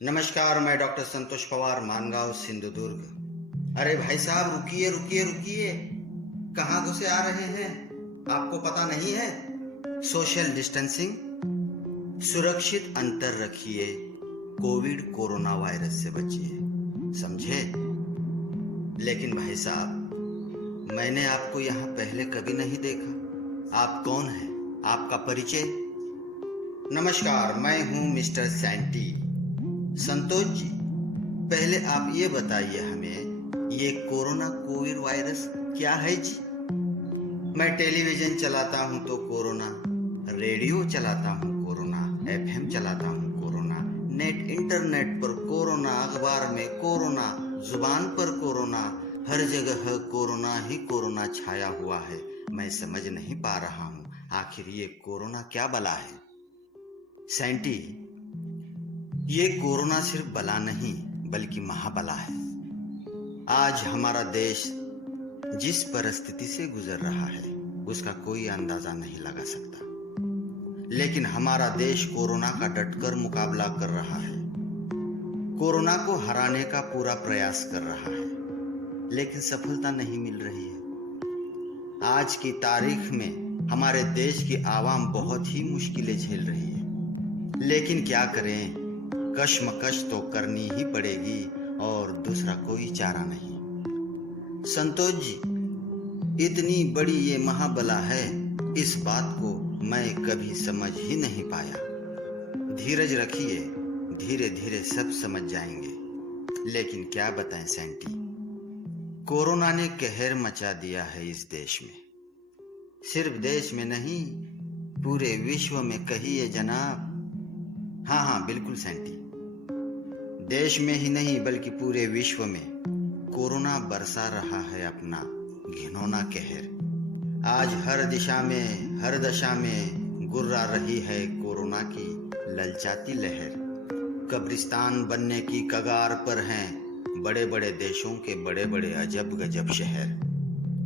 नमस्कार, मैं डॉक्टर संतोष पवार, मानगांव, सिंधुदुर्ग। अरे भाई साहब, रुकिए रुकिए रुकिए। कहाँ घुसे आ रहे हैं? आपको पता नहीं है? सोशल डिस्टेंसिंग, सुरक्षित अंतर रखिए, कोविड कोरोना वायरस से बचिए, समझे? लेकिन भाई साहब, मैंने आपको यहाँ पहले कभी नहीं देखा। आप कौन हैं? आपका परिचय? नमस्कार, मैं हूँ मिस्टर सैंटी। संतोष जी, पहले आप ये बताइए हमें, ये कोरोना कोविड वायरस क्या है जी? मैं टेलीविजन चलाता हूँ तो कोरोना, रेडियो चलाता हूँ कोरोना, एफएम चलाता हूँ कोरोना, नेट इंटरनेट पर कोरोना, अखबार में कोरोना, जुबान पर कोरोना, हर जगह कोरोना ही कोरोना छाया हुआ है। मैं समझ नहीं पा रहा हूँ, आखिर ये कोरोना क्या बला है? सैंटी, ये कोरोना सिर्फ बला नहीं बल्कि महाबला है। आज हमारा देश जिस परिस्थिति से गुजर रहा है उसका कोई अंदाजा नहीं लगा सकता, लेकिन हमारा देश कोरोना का डटकर मुकाबला कर रहा है, कोरोना को हराने का पूरा प्रयास कर रहा है, लेकिन सफलता नहीं मिल रही है। आज की तारीख में हमारे देश की आवाम बहुत ही मुश्किलें झेल रही है, लेकिन क्या करें, कश्मकश तो करनी ही पड़ेगी और दूसरा कोई चारा नहीं। संतोष जी, इतनी बड़ी ये महाबला है, इस बात को मैं कभी समझ ही नहीं पाया। धीरज रखिए, धीरे धीरे सब समझ जाएंगे। लेकिन क्या बताएं सैंटी, कोरोना ने कहर मचा दिया है इस देश में। सिर्फ देश में नहीं, पूरे विश्व में कहिए जनाब। हाँ, बिल्कुल सैंटी, देश में ही नहीं बल्कि पूरे विश्व में कोरोना बरसा रहा है अपना घिनौना कहर। आज हर दिशा में, हर दशा में गुर्रा रही है कोरोना की ललचाती लहर। कब्रिस्तान बनने की कगार पर हैं बड़े बड़े देशों के बड़े बड़े अजब गजब शहर।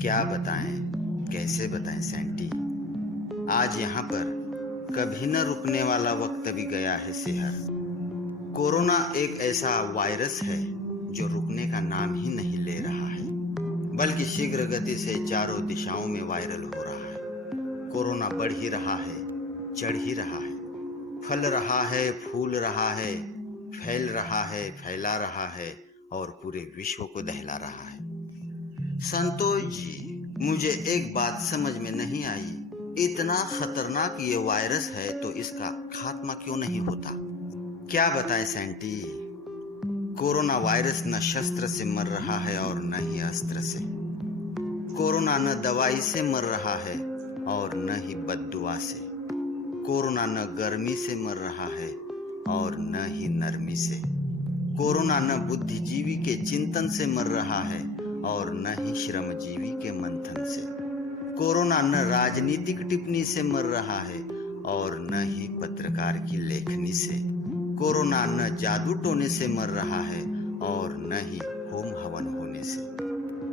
क्या बताएं, कैसे बताएं सैंटी, आज यहाँ पर कभी न रुकने वाला वक्त भी गया है सिहर। कोरोना एक ऐसा वायरस है जो रुकने का नाम ही नहीं ले रहा है, बल्कि शीघ्र गति से चारों दिशाओं में वायरल हो रहा है। कोरोना बढ़ ही रहा है, चढ़ ही रहा है, फल रहा है, फूल रहा है, फैल रहा है, फैला रहा है और पूरे विश्व को दहला रहा है। संतोष जी, मुझे एक बात समझ में नहीं आई, इतना खतरनाक ये वायरस है तो इसका खात्मा क्यों नहीं होता? क्या बताएं सैंटी, कोरोना वायरस न शस्त्र से मर रहा है और न ही अस्त्र से। कोरोना न दवाई से मर रहा है और न ही बद्दुआ से। कोरोना न गर्मी से मर रहा है और न ही नरमी से। कोरोना न बुद्धिजीवी के चिंतन से मर रहा है और न ही श्रमजीवी के मंथन से। कोरोना न राजनीतिक टिप्पणी से मर रहा है और न ही पत्रकार की लेखनी से। कोरोना न जादू टोने से मर रहा है और न ही होम हवन होने से।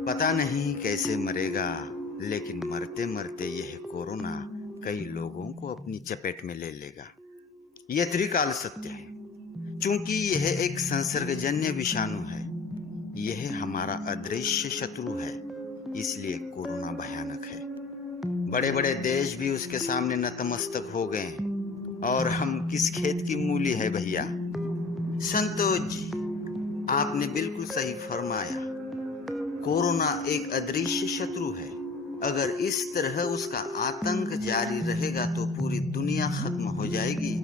पता नहीं कैसे मरेगा, लेकिन मरते मरते यह कोरोना कई लोगों को अपनी चपेट में ले लेगा। यह त्रिकाल सत्य है। चूंकि यह एक संसर्गजन्य विषाणु है, यह हमारा अदृश्य शत्रु है, इसलिए कोरोना भयानक है। बड़े बड़े देश भी उसके सामने नतमस्तक हो गए, और हम किस खेत की मूली है भैया। संतोष जी, आपने बिल्कुल सही फरमाया, कोरोना एक अदृश्य शत्रु है। अगर इस तरह उसका आतंक जारी रहेगा तो पूरी दुनिया खत्म हो जाएगी,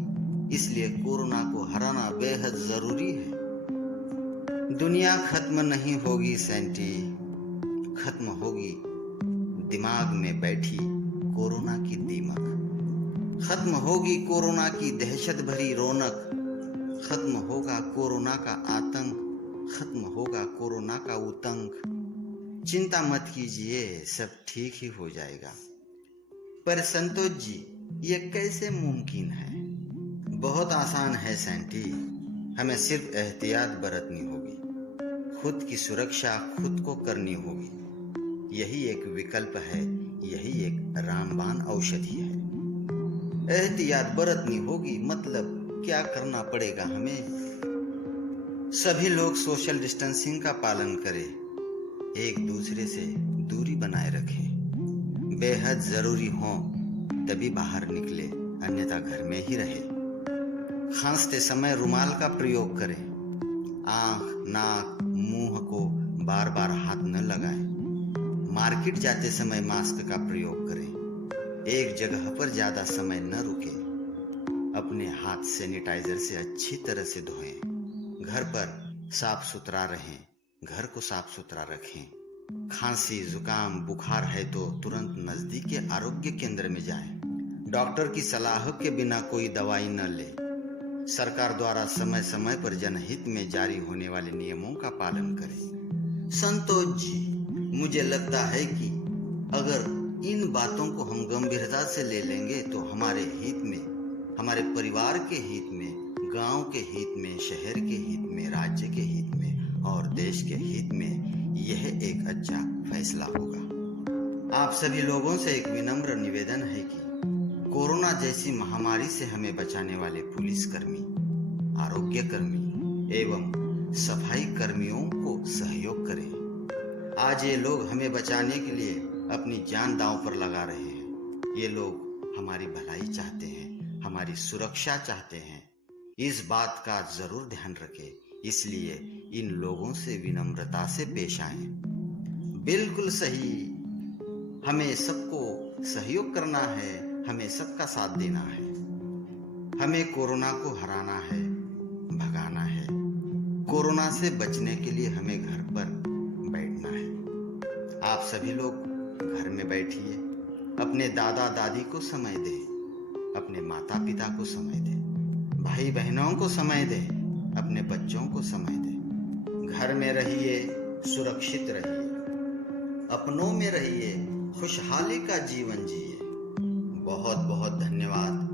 इसलिए कोरोना को हराना बेहद जरूरी है। दुनिया खत्म नहीं होगी सैंटी, खत्म होगी दिमाग में बैठी कोरोना की दीमक। खत्म होगी कोरोना की दहशत भरी रौनक, खत्म होगा कोरोना का आतंक, खत्म होगा कोरोना का उतंक। चिंता मत कीजिए, सब ठीक ही हो जाएगा। पर संतोष जी, ये कैसे मुमकिन है? बहुत आसान है सैंटी, हमें सिर्फ एहतियात बरतनी होगी, खुद की सुरक्षा खुद को करनी होगी। यही एक विकल्प है, यही एक रामबाण औषधि है। एहतियात बरतनी होगी, मतलब क्या करना पड़ेगा हमें? सभी लोग सोशल डिस्टेंसिंग का पालन करें, एक दूसरे से दूरी बनाए रखें। बेहद जरूरी हो तभी बाहर निकले, अन्यथा घर में ही रहे। खांसते समय रुमाल का प्रयोग करें। आंख, नाक, मुंह को बार बार हाथ न लगाएं। मार्केट जाते समय मास्क का प्रयोग करें। एक जगह पर ज्यादा समय न रुके। अपने हाथ सैनिटाइजर से अच्छी तरह से धोएं। घर पर साफ सुथरा रहें, घर को साफ सुथरा रखें। खांसी, जुकाम, बुखार है तो तुरंत नजदीक के आरोग्य केंद्र में जाएं। डॉक्टर की सलाह के बिना कोई दवाई न ले। सरकार द्वारा समय समय पर जनहित में जारी होने वाले नियमों का पालन करें। संतोष जी, मुझे लगता है कि अगर इन बातों को हम गंभीरता से ले लेंगे तो हमारे हित में, हमारे परिवार के हित में, गांव के हित में, शहर के हित में, राज्य के हित में और देश के हित में यह एक अच्छा फैसला होगा। आप सभी लोगों से एक विनम्र निवेदन है कि कोरोना जैसी महामारी से हमें बचाने वाले पुलिसकर्मी, आरोग्य कर्मी एवं सफाई कर्मियों को सहयोग करें। आज ये लोग हमें बचाने के लिए अपनी जान दांव पर लगा रहे हैं। ये लोग हमारी भलाई चाहते हैं, हमारी सुरक्षा चाहते हैं। इस बात का जरूर ध्यान रखें। इसलिए इन लोगों से विनम्रता से पेश आएं। बिल्कुल सही, हमें सबको सहयोग करना है, हमें सबका साथ देना है। हमें कोरोना को हराना है, भगाना है। कोरोना से बचने के लिए हमें घर पर बैठना है। आप सभी लोग घर में बैठिए, अपने दादा दादी को समय दें, अपने माता पिता को समय दें, भाई बहनों को समय दें, अपने बच्चों को समय दें। घर में रहिए, सुरक्षित रहिए, अपनों में रहिए, खुशहाली का जीवन जिए। बहुत बहुत धन्यवाद।